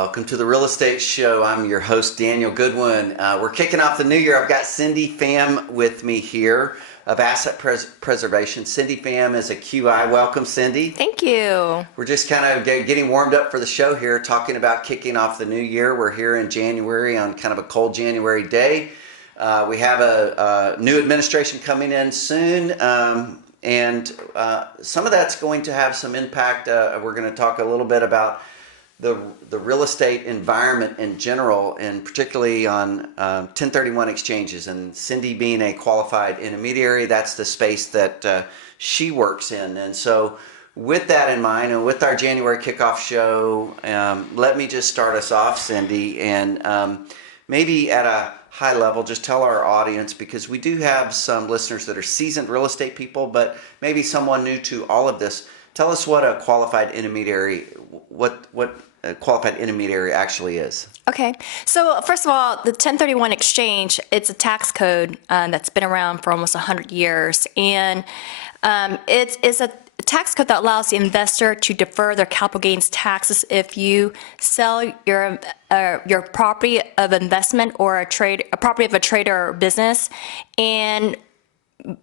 Welcome to the Real Estate Show. I'm your host, Daniel Goodwin. We're kicking off the new year. I've got Cindy Pham with me here of Asset Preservation. Cindy Pham is a QI. Welcome, Cindy. Thank you. We're just kind of getting warmed up for the show here, talking about kicking off the new year. We're here in January on kind of a cold January day. We have a new administration coming in soon, and some of that's going to have some impact. We're going to talk a little bit about the real estate environment in general, and particularly on 1031 exchanges. And Cindy being a qualified intermediary, that's the space that she works in. And so with that in mind, and with our January kickoff show, let me just start us off, Cindy, and maybe at a high level, just tell our audience, because we do have some listeners that are seasoned real estate people, but maybe someone new to all of this. Tell us what a qualified intermediary, what a qualified intermediary actually is. Okay, so first of all, the 1031 exchange, it's a tax code that's been around for almost 100 years, and it is a tax code that allows the investor to defer their capital gains taxes if you sell your property of investment or a property of a trader or business, and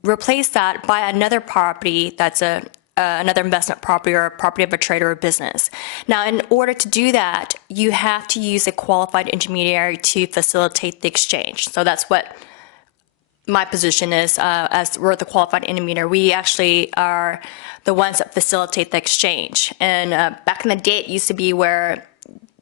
replace that by another property that's another investment property or a property of a trader or business. Now, in order to do that, you have to use a qualified intermediary to facilitate the exchange. So that's what my position is, as we're the qualified intermediary. We actually are the ones that facilitate the exchange. And back in the day, it used to be where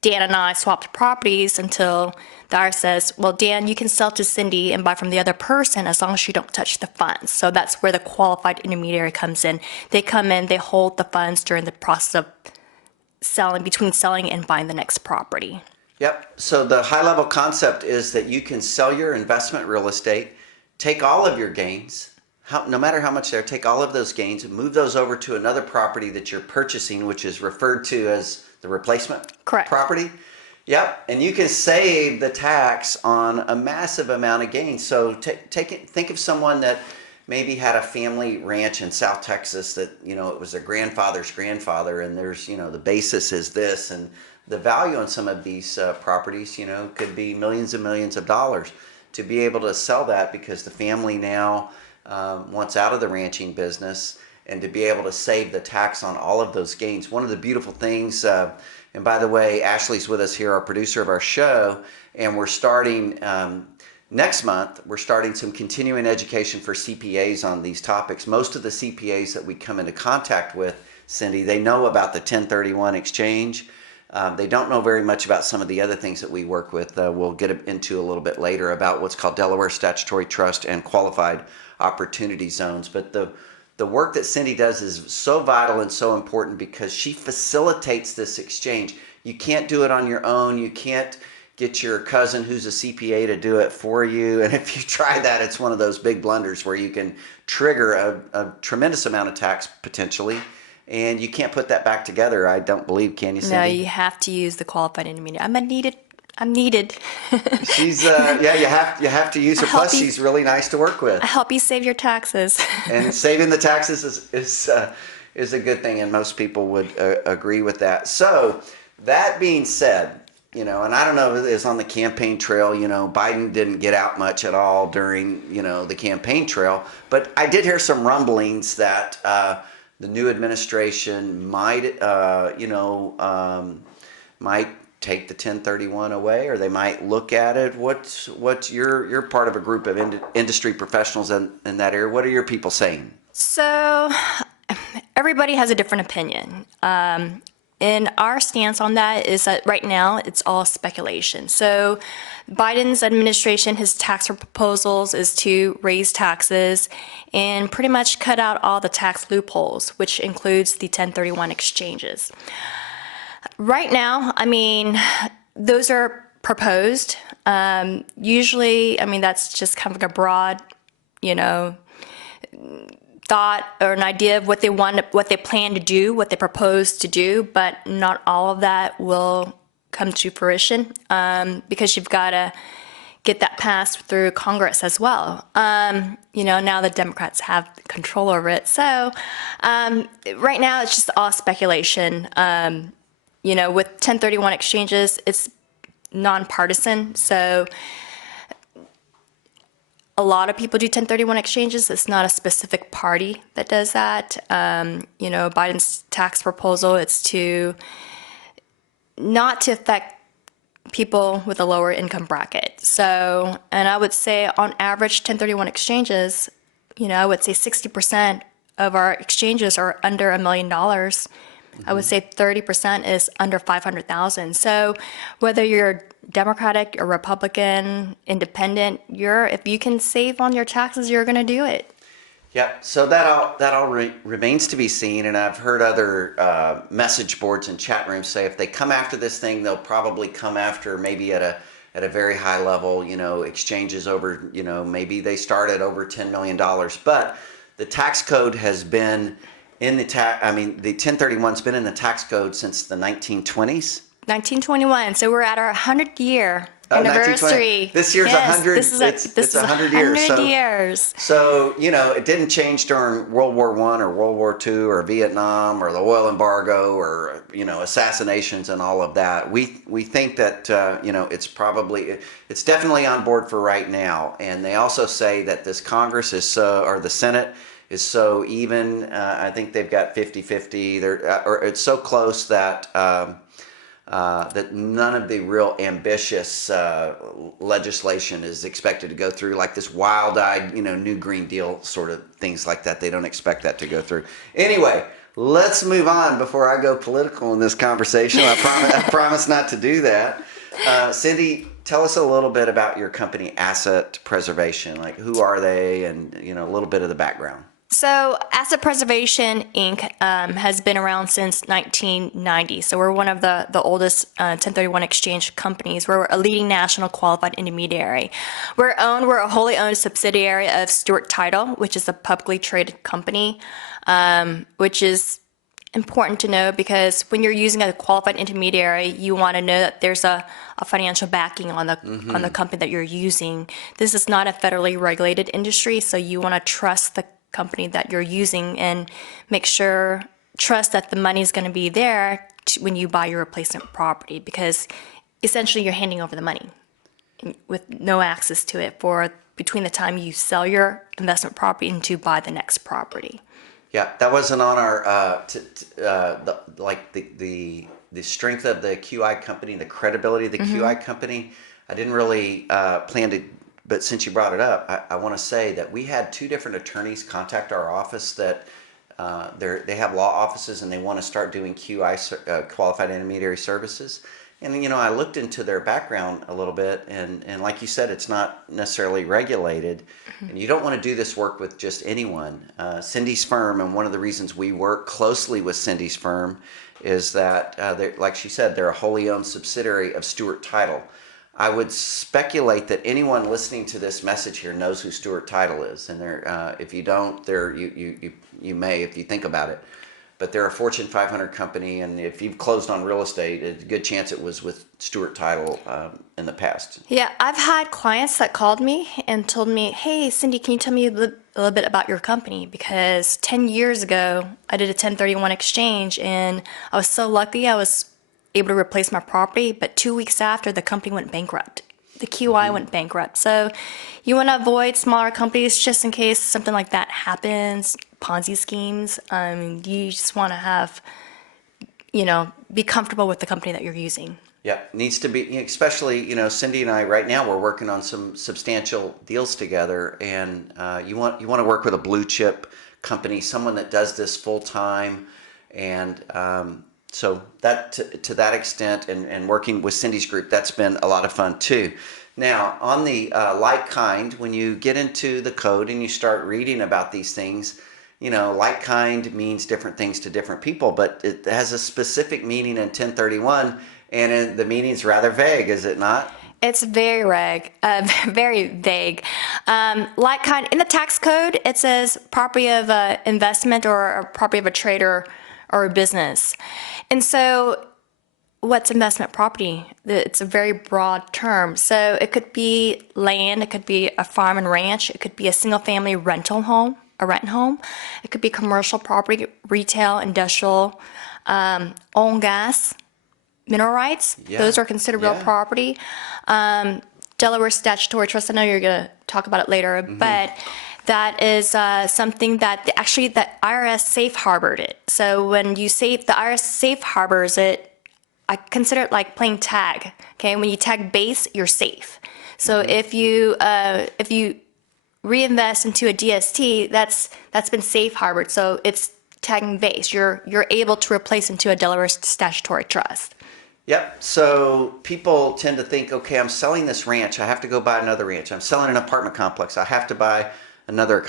Dan and I swapped properties until the IRS says, well, Dan, you can sell to Cindy and buy from the other person as long as you don't touch the funds. So that's where the qualified intermediary comes in. They come in, they hold the funds during the process of between selling and buying the next property. Yep. So the high level concept is that you can sell your investment real estate, take all of your gains, no matter how much they're, take all of those gains and move those over to another property that you're purchasing, which is referred to as the replacement property. Yep, and you can save the tax on a massive amount of gains. So think of someone that maybe had a family ranch in South Texas that, it was their grandfather's grandfather, and there's, the basis is this, and the value on some of these properties, could be millions and millions of dollars. To be able to sell that because the family now wants out of the ranching business, and to be able to save the tax on all of those gains. One of the beautiful things, and by the way, Ashley's with us here, our producer of our show, and we're starting next month, we're starting some continuing education for CPAs on these topics. Most of the CPAs that we come into contact with, Cindy, they know about the 1031 exchange. They don't know very much about some of the other things that we work with. We'll get into a little bit later about what's called Delaware Statutory Trust and Qualified Opportunity Zones. But the work that Cindy does is so vital and so important because she facilitates this exchange. You can't do it on your own. You can't get your cousin who's a CPA to do it for you. And if you try that, it's one of those big blunders where you can trigger a tremendous amount of tax potentially. And you can't put that back together, I don't believe, can you, Cindy? No, you have to use the qualified intermediary. I'm needed. She's you have to use her. Plus, she's really nice to work with. I help you save your taxes. And saving the taxes is a good thing, and most people would agree with that. So that being said, and I don't know if it's on the campaign trail. Biden didn't get out much at all during the campaign trail, but I did hear some rumblings that the new administration might take the 1031 away, or they might look at it. What's you're part of a group of industry professionals in that area. What are your people saying? So everybody has a different opinion. And our stance on that is that right now it's all speculation. So Biden's administration, his tax proposals is to raise taxes and pretty much cut out all the tax loopholes, which includes the 1031 exchanges. Right now, those are proposed. Usually, that's just kind of like a broad, thought or an idea of what they want, what they plan to do, what they propose to do, but not all of that will come to fruition because you've got to get that passed through Congress as well. Now the Democrats have control over it. So right now it's just all speculation. with 1031 exchanges, it's nonpartisan. So a lot of people do 1031 exchanges. It's not a specific party that does that. Biden's tax proposal, it's not to affect people with a lower income bracket. So, and I would say on average, 1031 exchanges, I would say 60% of our exchanges are under $1 million. I would say 30% is under 500,000. So whether you're Democratic or Republican, independent, if you can save on your taxes, you're going to do it. Yeah, so that all remains to be seen, and I've heard other message boards and chat rooms say if they come after this thing, they'll probably come after maybe at a very high level, exchanges over, maybe they start at over $10 million. But the tax code has been in the the 1031's been in the tax code since the 1920s. 1921. So we're at our 100-year Oh, anniversary. 1920. This year's 100. This is it's 100 years. 100 years. So it didn't change during World War I or World War II or Vietnam or the oil embargo or assassinations and all of that. We think that it's definitely on board for right now. And they also say that this Congress or the Senate is so even. I think they've got 50-50. Or it's so close that. That none of the real ambitious legislation is expected to go through, like this wild-eyed, new Green Deal sort of things like that. They don't expect that to go through. Anyway, let's move on before I go political in this conversation. I promise not to do that. Cindy, tell us a little bit about your company, Asset Preservation. Like, who are they, and a little bit of the background. So Asset Preservation, Inc. Has been around since 1990. So we're one of the oldest 1031 exchange companies. We're a leading national qualified intermediary. We're a wholly owned subsidiary of Stewart Title, which is a publicly traded company, which is important to know because when you're using a qualified intermediary, you want to know that there's a financial backing on the company that you're using. This is not a federally regulated industry, so you want to trust the company that you're using and trust that the money is going to be there when you buy your replacement property, because essentially you're handing over the money with no access to it for between the time you sell your investment property and to buy the next property. Yeah, that wasn't on our the strength of the QI company, the credibility of the QI company. I didn't really plan to. But since you brought it up, I want to say that we had two different attorneys contact our office that they have law offices and they want to start doing QI, qualified intermediary services. And I looked into their background a little bit, and like you said, it's not necessarily regulated, and you don't want to do this work with just anyone. Cindy's firm, and one of the reasons we work closely with Cindy's firm is that, like she said, they're a wholly owned subsidiary of Stewart Title. I would speculate that anyone listening to this message here knows who Stewart Title is, and if you don't, you may if you think about it. But they're a Fortune 500 company, and if you've closed on real estate, it's a good chance it was with Stewart Title in the past. Yeah, I've had clients that called me and told me, "Hey, Cindy, can you tell me a little bit about your company? Because 10 years ago, I did a 1031 exchange, and I was so lucky I was able to replace my property, but 2 weeks after, the company went bankrupt. The QI went bankrupt. So you want to avoid smaller companies just in case something like that happens, Ponzi schemes. You just want to have, be comfortable with the company that you're using. Yeah, needs to be, especially, Cindy and I right now, we're working on some substantial deals together, and you want to work with a blue chip company, someone that does this full time, and so that to that extent, and working with Cindy's group, that's been a lot of fun too. Now, on the like kind, when you get into the code and you start reading about these things, like kind means different things to different people, but it has a specific meaning in 1031, and the meaning's rather vague, is it not? It's very very vague. Like kind, in the tax code, it says property of investment or property of a trader or a business. And so what's investment property? It's a very broad term. So it could be land, it could be a farm and ranch, it could be a single family rental home, a rent home. It could be commercial property, retail, industrial, oil and gas, mineral rights. Yeah. Those are considered real Yeah. property. Delaware statutory trust, I know you're going to talk about it later, but that is something that actually the IRS safe harbored it. So when you the IRS safe harbors it, I consider it like playing tag. Okay, when you tag base, you're safe. So if you reinvest into a DST, that's been safe harbored. So it's tagging base. You're able to replace into a Delaware statutory trust. Yep. So people tend to think, okay, I'm selling this ranch. I have to go buy another ranch. I'm selling an apartment complex. I have to buy another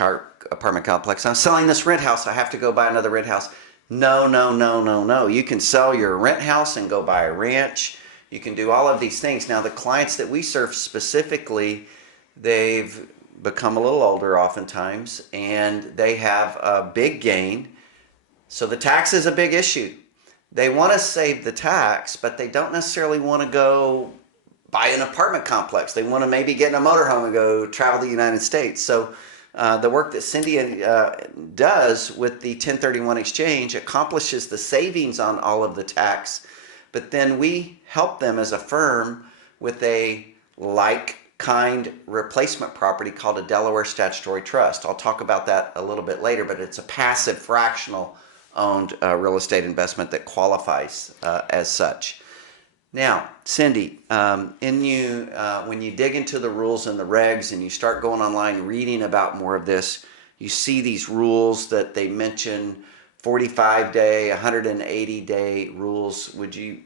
apartment complex. I'm selling this rent house. I have to go buy another rent house. No, no, no, no, no. You can sell your rent house and go buy a ranch. You can do all of these things. Now, the clients that we serve specifically, they've become a little older oftentimes, and they have a big gain. So the tax is a big issue. They want to save the tax, but they don't necessarily want to go buy an apartment complex. They want to maybe get in a motorhome and go travel the United States. So the work that Cindy does with the 1031 exchange accomplishes the savings on all of the tax, but then we help them as a firm with a like-kind replacement property called a Delaware statutory trust. I'll talk about that a little bit later, but it's a passive fractional owned real estate investment that qualifies as such. Now, Cindy, when you dig into the rules and the regs and you start going online reading about more of this, you see these rules that they mention, 45-day, 180-day rules. Would you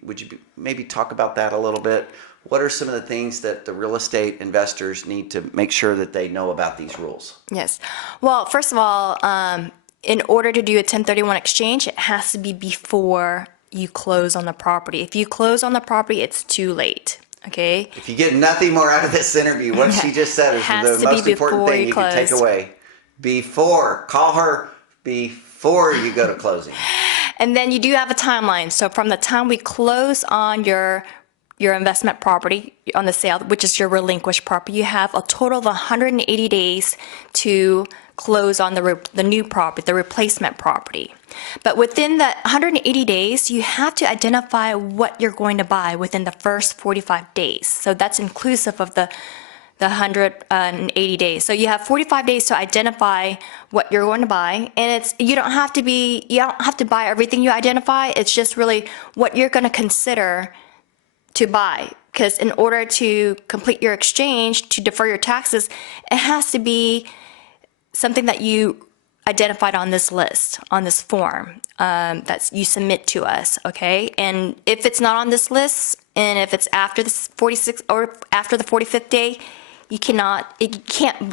maybe talk about that a little bit? What are some of the things that the real estate investors need to make sure that they know about these rules? Yes. Well, first of all, in order to do a 1031 exchange, it has to be before you close on the property. If you close on the property, it's too late. Okay? If you get nothing more out of this interview, what she just said is the most important thing you can take away. Call her before you go to closing. And then you do have a timeline. So from the time we close on your investment property on the sale, which is your relinquished property, you have a total of 180 days to close on the new property, the replacement property. But within the 180 days, you have to identify what you're going to buy within the first 45 days. So that's inclusive of the 180 days. So you have 45 days to identify what you're going to buy, and you don't have to buy everything you identify. It's just really what you're going to consider to buy. Because in order to complete your exchange, to defer your taxes, it has to be something that you identified on this list, on this form that you submit to us, okay? And if it's not on this list, and if it's after the 46th or after the 45th day, you can't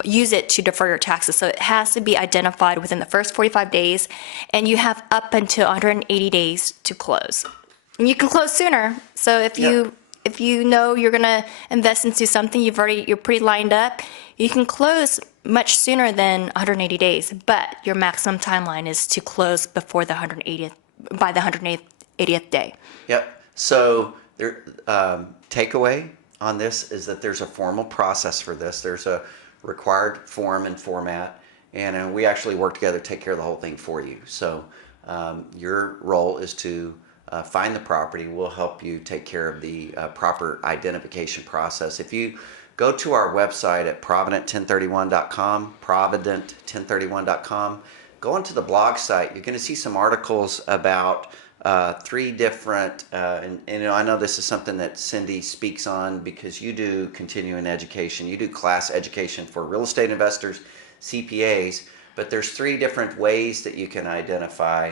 use it to defer your taxes. So it has to be identified within the first 45 days, and you have up until 180 days to close. And you can close sooner. So if you know you're going to invest into something, you're pretty lined up, you can close much sooner than 180 days, but your maximum timeline is to close before the 180th day. Yep. So takeaway on this is that there's a formal process for this. There's a required form and format, and we actually work together to take care of the whole thing for you. So your role is to find the property. We'll help you take care of the proper identification process. If you go to our website at provident1031.com, provident1031.com, go into the blog site. You're going to see some articles about three different, and I know this is something that Cindy speaks on because you do continuing education. You do class education for real estate investors, CPAs, but there's three different ways that you can identify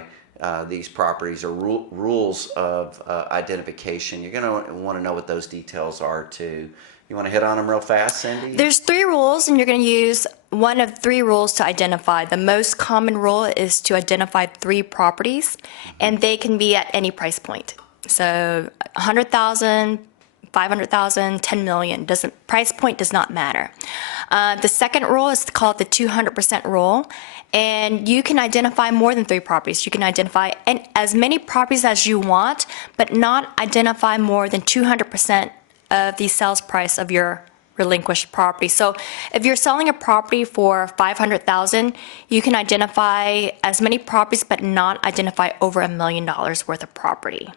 these properties or rules of identification. You're going to want to know what those details are too. You want to hit on them real fast, Cindy? There's 3 rules, and you're going to use one of 3 rules to identify. The most common rule is to identify 3 properties, and they can be at any price point. So 100,000, 500,000, 10 million. Price point does not matter. The second rule is called the 200% rule, and you can identify more than 3 properties. You can identify as many properties as you want, but not identify more than 200% of the sales price of your relinquished property. So if you're selling a property for $500,000, you can identify as many properties but not identify over $1 million worth of property.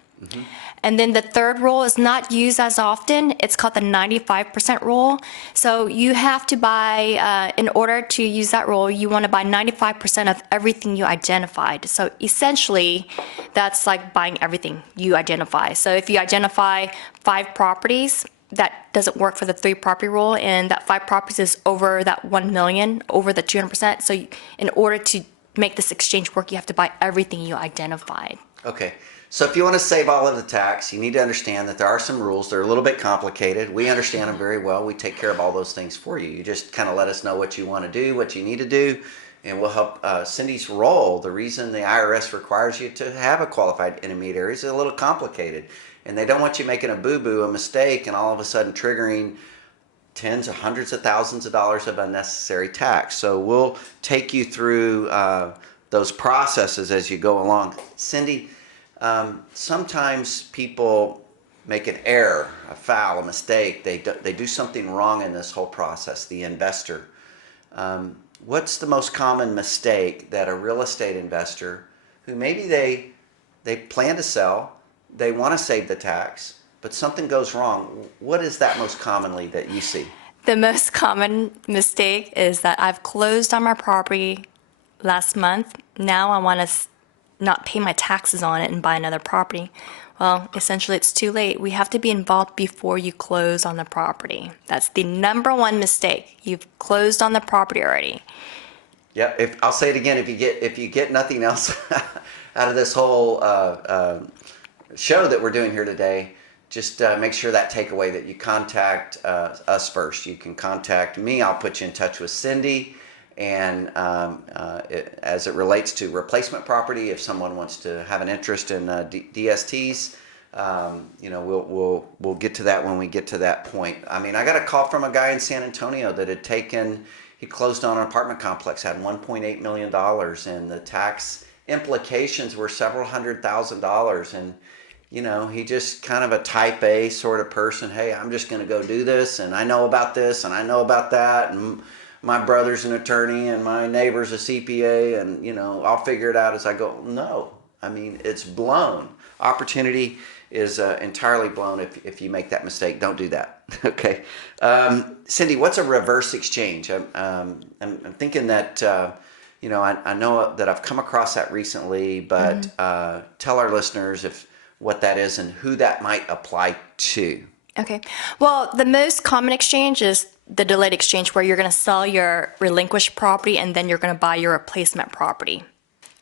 And then the third rule is not used as often. It's called the 95% rule. So you have to buy, in order to use that rule, you want to buy 95% of everything you identified. So essentially, that's like buying everything you identify. So if you identify 5 properties, that doesn't work for the 3 property rule, and that 5 properties is over that 1 million, over the 200%. So in order to make this exchange work, you have to buy everything you identified. Okay. So if you want to save all of the tax, you need to understand that there are some rules. They're a little bit complicated. We understand them very well. We take care of all those things for you. You just kind of let us know what you want to do, what you need to do, and we'll help. Cindy's role, the reason the IRS requires you to have a qualified intermediary is a little complicated. And they don't want you making a boo-boo, a mistake, and all of a sudden triggering tens of hundreds of thousands of dollars of unnecessary tax. So we'll take you through those processes as you go along. Cindy, sometimes people make an error, a foul, a mistake. They do something wrong in this whole process, the investor. What's the most common mistake that a real estate investor who maybe they plan to sell, they want to save the tax, but something goes wrong? What is that most commonly that you see? The most common mistake is that I've closed on my property last month. Now I want to not pay my taxes on it and buy another property. Well, essentially it's too late. We have to be involved before you close on the property. That's the number one mistake. You've closed on the property already. Yeah, I'll say it again. If you get nothing else out of this whole show that we're doing here today, just make sure that takeaway that you contact us first. You can contact me. I'll put you in touch with Cindy. And as it relates to replacement property, if someone wants to have an interest in DSTs, we'll get to that when we get to that point. I mean, I got a call from a guy in San Antonio that he closed on an apartment complex, had $1.8 million, and the tax implications were several $100,000. And he just kind of a type A sort of person. Hey, I'm just going to go do this, and I know about this, and I know about that, and my brother's an attorney, and my neighbor's a CPA, and I'll figure it out as I go. No, I mean, it's blown. Opportunity is entirely blown if you make that mistake. Don't do that. Okay, Cindy, what's a reverse exchange? I'm thinking that I know that I've come across that recently, but tell our listeners what that is and who that might apply to. Okay. Well, the most common exchange is the delayed exchange, where you're going to sell your relinquished property and then you're going to buy your replacement property.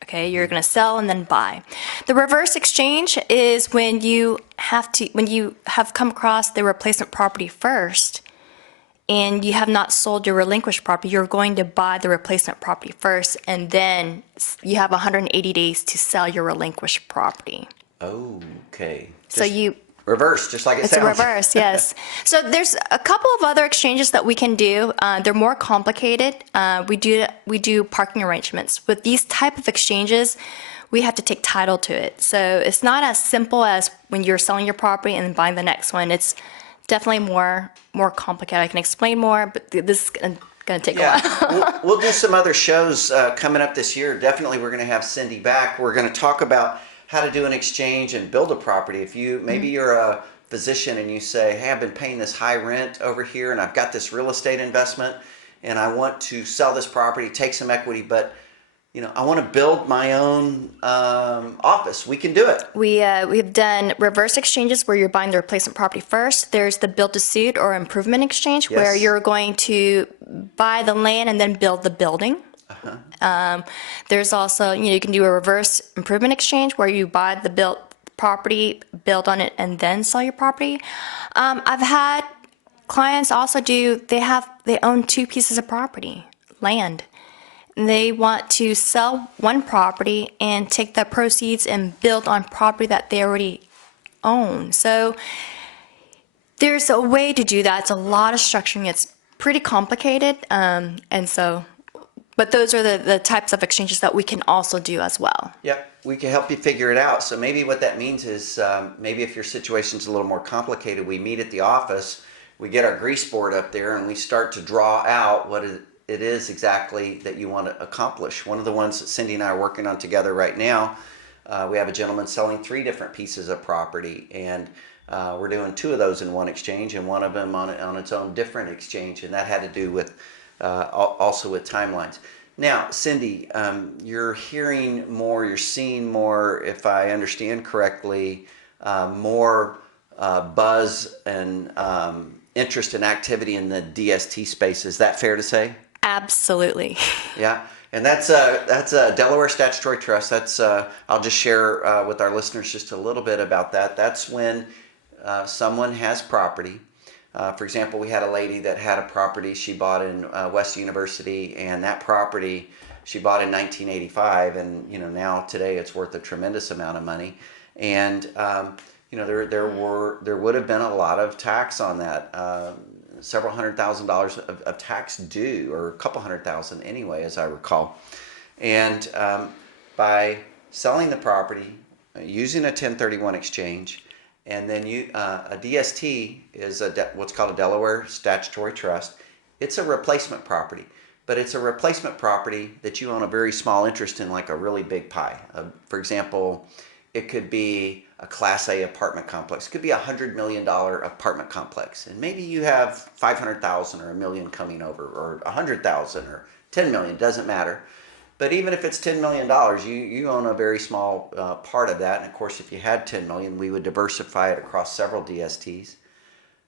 Okay, you're going to sell and then buy. The reverse exchange is when you have come across the replacement property first and you have not sold your relinquished property. You're going to buy the replacement property first, and then you have 180 days to sell your relinquished property. Okay. So you reverse, just like it sounds. It's a reverse, yes. So there's a couple of other exchanges that we can do. They're more complicated. We do parking arrangements. With these type of exchanges, we have to take title to it. So it's not as simple as when you're selling your property and then buying the next one. It's definitely more complicated. I can explain more, but this is going to take a while. We'll do some other shows coming up this year. Definitely, we're going to have Cindy back. We're going to talk about how to do an exchange and build a property. If maybe you're a physician and you say, hey, I've been paying this high rent over here and I've got this real estate investment and I want to sell this property, take some equity, but I want to build my own office. We can do it. We've done reverse exchanges where you're buying the replacement property first. There's the build to suit or improvement exchange, yes, where you're going to buy the land and then build the building. There's also, you can do a reverse improvement exchange where you buy the built property, build on it, and then sell your property. I've had clients also they own 2 pieces of property, land. And they want to sell one property and take the proceeds and build on property that they already own. So there's a way to do that. It's a lot of structuring. It's pretty complicated. But those are the types of exchanges that we can also do as well. Yep, we can help you figure it out. So maybe what that means is maybe if your situation's a little more complicated, we meet at the office, we get our grease board up there, and we start to draw out what it is exactly that you want to accomplish. One of the ones that Cindy and I are working on together right now We have a gentleman selling 3 different pieces of property, and we're doing 2 of those in one exchange, and one of them on its own different exchange, and that had to do with also with timelines. Now, Cindy, you're hearing more, you're seeing more, if I understand correctly, more buzz and interest and activity in the DST space. Is that fair to say? Absolutely. Yeah, and that's a Delaware Statutory Trust. That's I'll just share with our listeners just a little bit about that. That's when someone has property. For example, we had a lady that had a property she bought in West University, and that property she bought in 1985, and now today it's worth a tremendous amount of money. And there would have been a lot of tax on that. Several $100,000 of tax due, or a couple $100,000 anyway, as I recall. And by selling the property, using a 1031 exchange, and then a DST is what's called a Delaware Statutory Trust. It's a replacement property, but it's a replacement property that you own a very small interest in, like a really big pie. For example, it could be a Class A apartment complex. It could be $100 million apartment complex, and maybe you have 500,000 or $1 million coming over, or 100,000 or 10 million. Doesn't matter. But even if it's $10 million, you own a very small part of that. And of course, if you had 10 million, we would diversify it across several DSTs.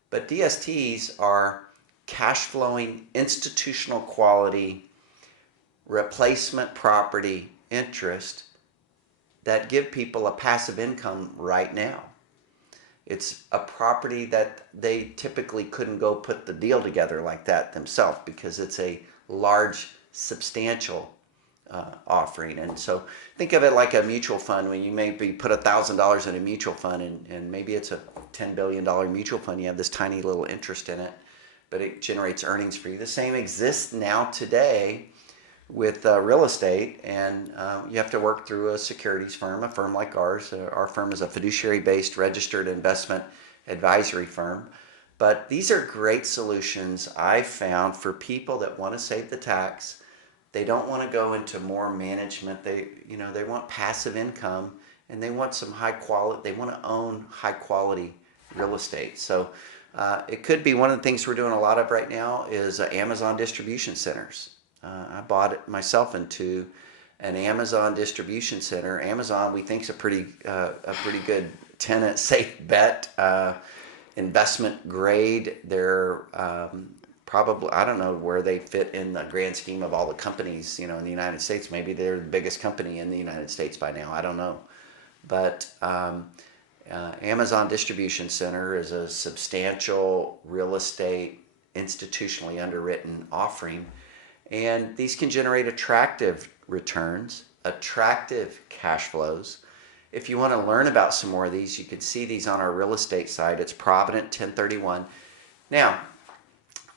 But DSTs are cash flowing, institutional quality, replacement property interest that give people a passive income right now. It's a property that they typically couldn't go put the deal together like that themselves, because it's a large, substantial offering. And so think of it like a mutual fund. When you maybe put $1,000 in a mutual fund, and maybe it's a $10 billion mutual fund, you have this tiny little interest in it, but it generates earnings for you. The same exists now today with real estate, and you have to work through a securities firm, a firm like ours. Our firm is a fiduciary-based registered investment advisory firm. But these are great solutions I've found for people that want to save the tax. They don't want to go into more management. They want passive income, and they want some high quality. They want to own high quality real estate. So it could be one of the things we're doing a lot of right now is Amazon distribution centers. I bought it myself into an Amazon distribution center. Amazon, we think, is a pretty good tenant, safe bet, investment grade. They're probably, I don't know where they fit in the grand scheme of all the companies, in the United States. Maybe they're the biggest company in the United States by now. I don't know. But Amazon Distribution Center is a substantial real estate, institutionally underwritten offering. And these can generate attractive returns, attractive cash flows. If you want to learn about some more of these, you can see these on our real estate site. It's Provident 1031. Now,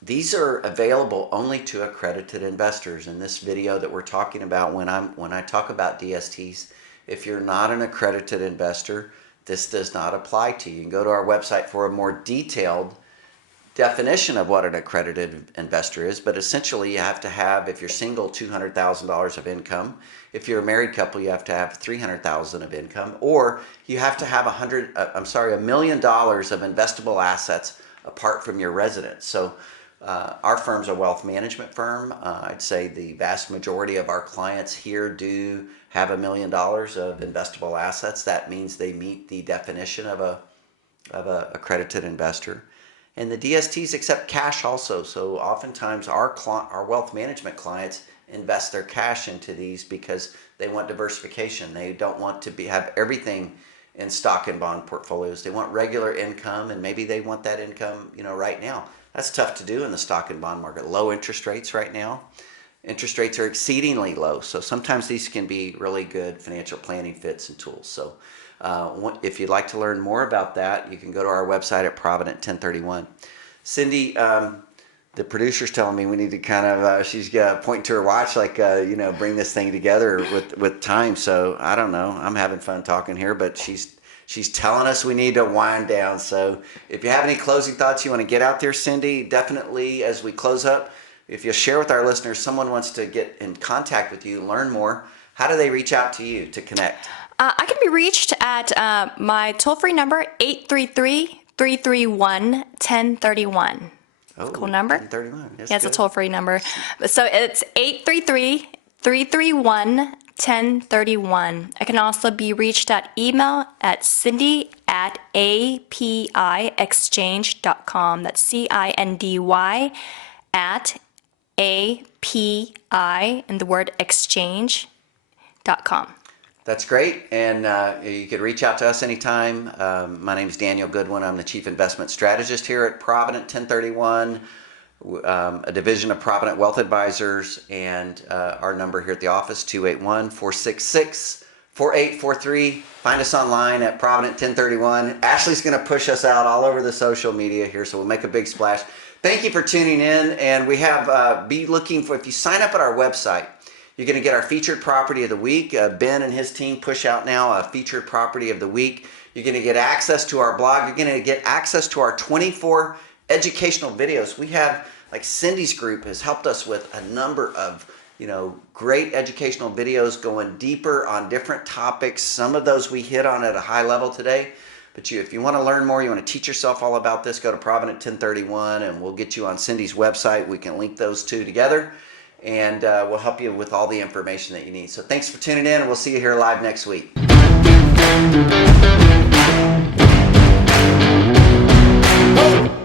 these are available only to accredited investors. In this video that we're talking about, when I talk about DSTs, if you're not an accredited investor, this does not apply to you. You can go to our website for a more detailed definition of what an accredited investor is, but essentially you have to have, if you're single, $200,000 of income. If you're a married couple, you have to have $300,000 of income, or you have to have $1 million of investable assets apart from your residence. So our firm's a wealth management firm. I'd say the vast majority of our clients here do have $1 million of investable assets. That means they meet the definition of a accredited investor. And the DSTs accept cash also. So oftentimes our wealth management clients invest their cash into these because they want diversification. They don't want to have everything in stock and bond portfolios. They want regular income, and maybe they want that income, right now. That's tough to do in the stock and bond market. Low interest rates right now. Interest rates are exceedingly low. So sometimes these can be really good financial planning fits and tools. So if you'd like to learn more about that, you can go to our website at Provident 1031. Cindy, the producer's telling me we need to kind of, she's pointing to her watch like, bring this thing together with time. So I don't know. I'm having fun talking here, but she's telling us we need to wind down. So if you have any closing thoughts you want to get out there, Cindy, definitely as we close up, if you'll share with our listeners, someone wants to get in contact with you, learn more, how do they reach out to you to connect? I can be reached at my toll-free number, 833-331-1031. Oh, Cool number. 1031. That's Yeah, it's a good. toll-free number. So it's 833-331-1031. I can also be reached at email at cindy@apiexchange.com. That's CINDY at API and the word exchange.com. That's great, and you could reach out to us anytime. My name is Daniel Goodwin. I'm the Chief Investment Strategist here at Provident 1031, a division of Provident Wealth Advisors, and our number here at the office, 281-466-4843. Find us online at Provident 1031. Ashley's going to push us out all over the social media here, so we'll make a big splash. Thank you for tuning in, and we have, be looking for, if you sign up at our website, you're going to get our featured property of the week. Ben and his team push out now a featured property of the week. You're going to get access to our blog. You're going to get access to our 24 educational videos. We have, like Cindy's group has helped us with a number of, great educational videos going deeper on different topics. Some of those we hit on at a high level today. But if you want to learn more, you want to teach yourself all about this, go to Provident 1031 and we'll get you on Cindy's website. We can link those two together. And we'll help you with all the information that you need. So thanks for tuning in, and we'll see you here live next week. Oh!